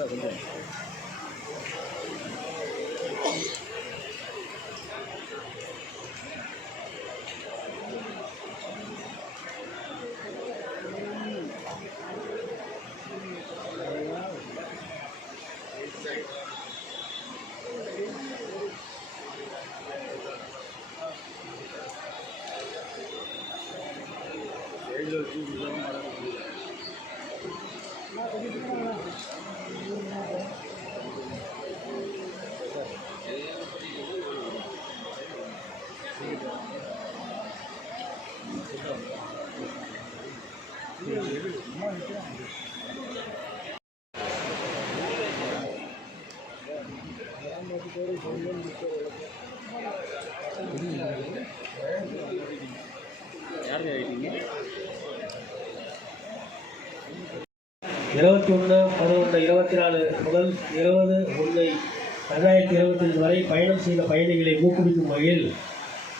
Tá இருபத்தி ஒன்று பதினொன்று இருபத்தி நாலு முதல் இருபது ஒன்று ரெண்டாயிரத்தி இருபத்தஞ்சு வரை பயணம் செய்த பயணிகளை ஊக்குவிக்கும் வகையில்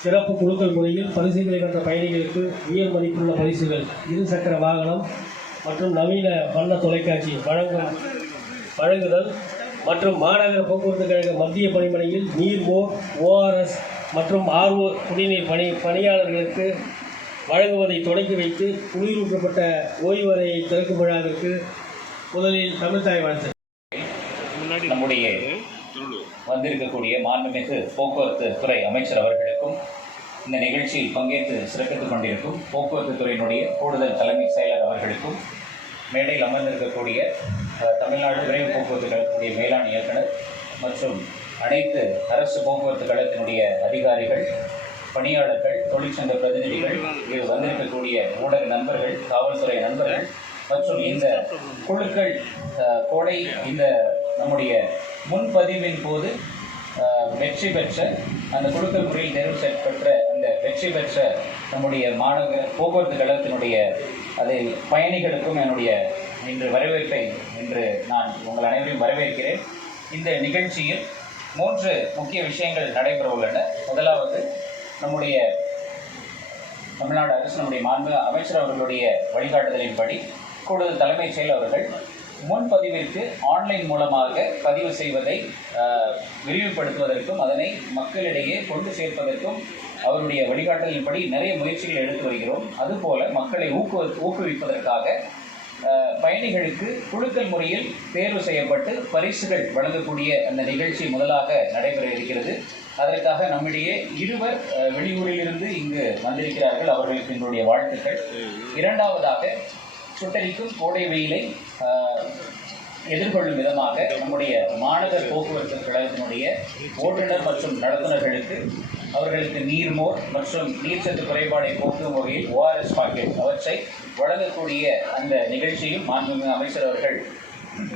சிறப்பு குழுக்கள் முறையில் பரிசுகளை வென்ற பயணிகளுக்கு உயர் மதிப்புள்ள பரிசுகள் இருசக்கர வாகனம் மற்றும் நவீன வண்ண தொலைக்காட்சி வழங்கும் வழங்குதல் மற்றும் மாநகர போக்குவரத்து கழக மத்திய பணிமனையில் நீர்மோர் ஓஆர்எஸ் மற்றும் ஆர்ஓ குடிநீர் பணி பணியாளர்களுக்கு வழங்குவதை தொடங்கி வைத்து குளிரூட்டப்பட்ட ஓய்வறையை திறக்கும் விழாவிற்கு முதலில் தமிழ்தாய் வாழ்த்து. நம்முடைய வந்திருக்கக்கூடிய மாண்புமிகு போக்குவரத்து துறை அமைச்சர் அவர்களுக்கும் இந்த நிகழ்ச்சியில் பங்கேற்று சிறப்பித்துக் கொண்டிருக்கும் போக்குவரத்து துறையினுடைய கூடுதல் தலைமை செயலர் அவர்களுக்கும் மேடையில் அமர்ந்திருக்கக்கூடிய தமிழ்நாடு விரைவு போக்குவரத்து கழகத்தினுடைய மேலாண் இயக்குனர் மற்றும் அனைத்து அரசு போக்குவரத்து கழகத்தினுடைய அதிகாரிகள் பணியாளர்கள் தொழிற்சங்க பிரதிநிதிகள் இங்கு வந்திருக்கக்கூடிய ஊடக நண்பர்கள் காவல்துறை நண்பர்கள் மற்றும் இந்த குழுக்கள் கோடை இந்த நம்முடைய முன்பதிவின் போது வெற்றி பெற்ற அந்த குழுக்கள் முறையில் தேர்வு செய்யப்பெற்ற அந்த வெற்றி பெற்ற நம்முடைய மாணவ போக்குவரத்து கழகத்தினுடைய அதில் பயணிகளுக்கும் என்னுடைய இன்று வரவேற்பை என்று நான் உங்கள் அனைவரையும் வரவேற்கிறேன். இந்த நிகழ்ச்சியில் மூன்று முக்கிய விஷயங்கள் நடைபெற உள்ளன. முதலாவது நம்முடைய தமிழ்நாடு அரசு நம்முடைய மாண்பு அமைச்சர் அவர்களுடைய வழிகாட்டுதலின்படி கூடுதல் தலைமைச் செயல் அவர்கள் முன்பதிவிற்கு ஆன்லைன் மூலமாக பதிவு செய்வதை விரிவுபடுத்துவதற்கும் அதனை மக்களிடையே கொண்டு சேர்ப்பதற்கும் அவருடைய வழிகாட்டலின்படி நிறைய முயற்சிகள் எடுத்து வருகிறோம். அதுபோல மக்களை ஊக்குவ ஊக்குவிப்பதற்காக பயணிகளுக்கு குழுக்கள் முறையில் தேர்வு செய்யப்பட்டு பரிசுகள் வழங்கக்கூடிய அந்த நிகழ்ச்சி முதலாக நடைபெற இருக்கிறது. அதற்காக நம்மிடையே இருவர் வெளியூரிலிருந்து இங்கு வந்திருக்கிறார்கள். அவர்களுக்கு எங்களுடைய வாழ்த்துக்கள். இரண்டாவதாக சுட்டரிக்கும் கோடை வெயிலை எதிர்கொள்ளும் விதமாக நம்முடைய மாநகர் போக்குவரத்து கழகத்தினுடைய ஓட்டுநர் மற்றும் நடத்துனர்களுக்கு அவர்களுக்கு நீர்மோர் மற்றும் நீர்ச்சத்து குறைபாடை போக்கும் வகையில் ஓஆர்எஸ் பாக்கெட் அவற்றை வழங்கக்கூடிய அந்த நிகழ்ச்சியும் மாண்புமிகு அமைச்சர் அவர்கள்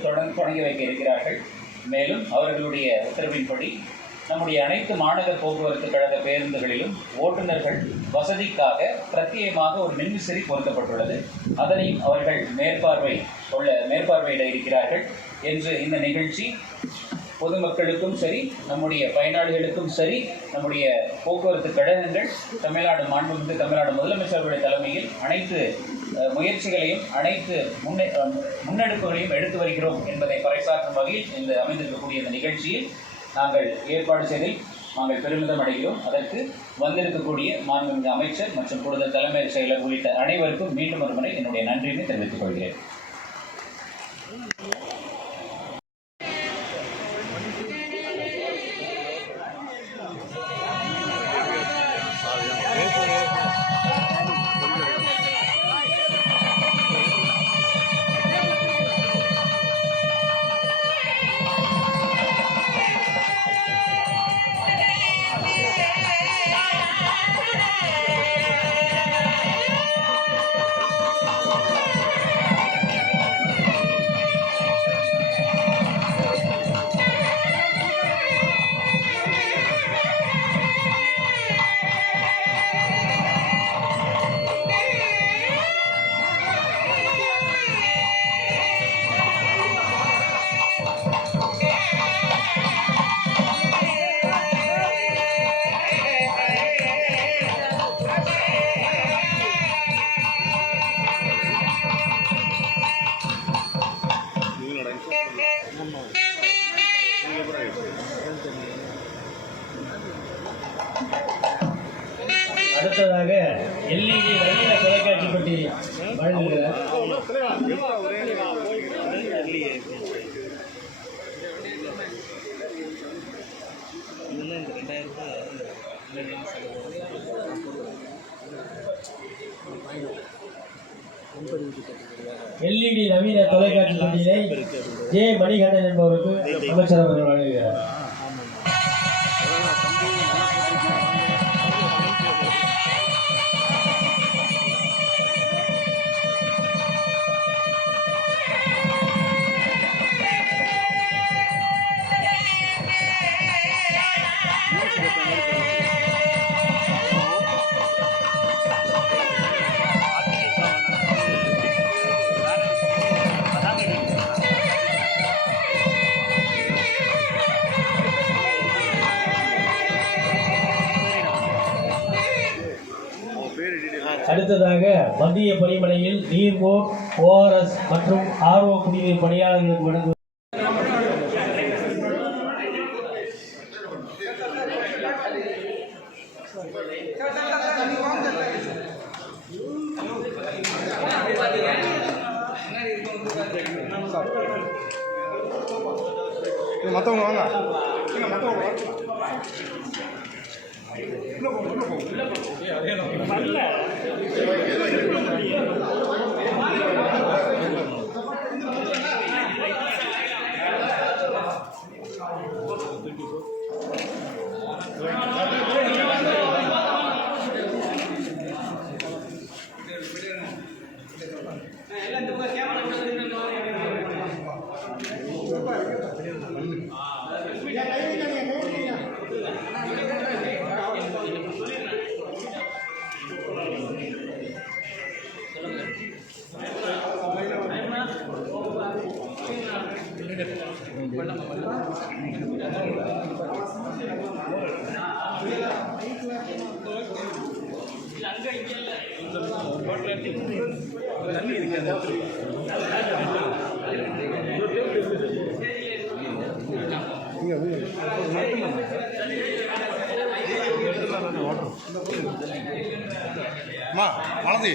தொடங்க தொடங்கி வைக்க இருக்கிறார்கள். மேலும் அவர்களுடைய உத்தரவின்படி நம்முடைய அனைத்து மாநகர போக்குவரத்து கழக பேருந்துகளிலும் ஓட்டுநர்கள் வசதிக்காக பிரத்யேகமாக ஒரு மின்விசிறி பொருத்தப்பட்டுள்ளது. அதனை அவர்கள் மேற்பார்வை கொள்ள மேற்பார்வையிட இருக்கிறார்கள். என்று இந்த நிகழ்ச்சி பொதுமக்களுக்கும் சரி நம்முடைய பயனாளிகளுக்கும் சரி நம்முடைய போக்குவரத்து கழகங்கள் தமிழ்நாடு மாண்புமிகு தமிழ்நாடு முதலமைச்சர்களுடைய தலைமையில் அனைத்து முயற்சிகளையும் அனைத்து முன்னே முன்னெடுப்புகளையும் எடுத்து வருகிறோம் என்பதை பறைசாற்றும் வகையில் இந்த அமைந்திருக்கக்கூடிய இந்த நிகழ்ச்சியில் நாங்கள் ஏற்பாடு செய்தில் நாங்கள் பெருமிதம் அடைகிறோம். அதற்கு வந்திருக்கக்கூடிய மாண்புமிகு அமைச்சர் மற்றும் கூடுதல் தலைமை செயலர் உள்ளிட்ட அனைவருக்கும் மீண்டும் ஒருமுறை என்னுடைய நன்றியினை தெரிவித்துக் கொள்கிறேன். எல்இடி வழியில தொலைக்காட்சி பெட்டி வழங்குகிறார். எல்இடி நவீன தொலைக்காட்சி பட்டியலை ஜே. மணிகண்டன் என்பவருக்கு அமைச்சர் அவர்கள் வழங்குகிறார். அடுத்ததாக மத்திய பணிமனையில் நீர்மோர் ஓஆர்எஸ் மற்றும் ஆர்ஓ குடிநீர் பணியாளர்களுக்கு வழங்கும் மற்றவங்க வாங்க. மற்றவங்க மற்றவங்க வாங்க அம்மா வளர்ந்து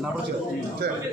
நான் படிச்சுக்கிறேன். சரி.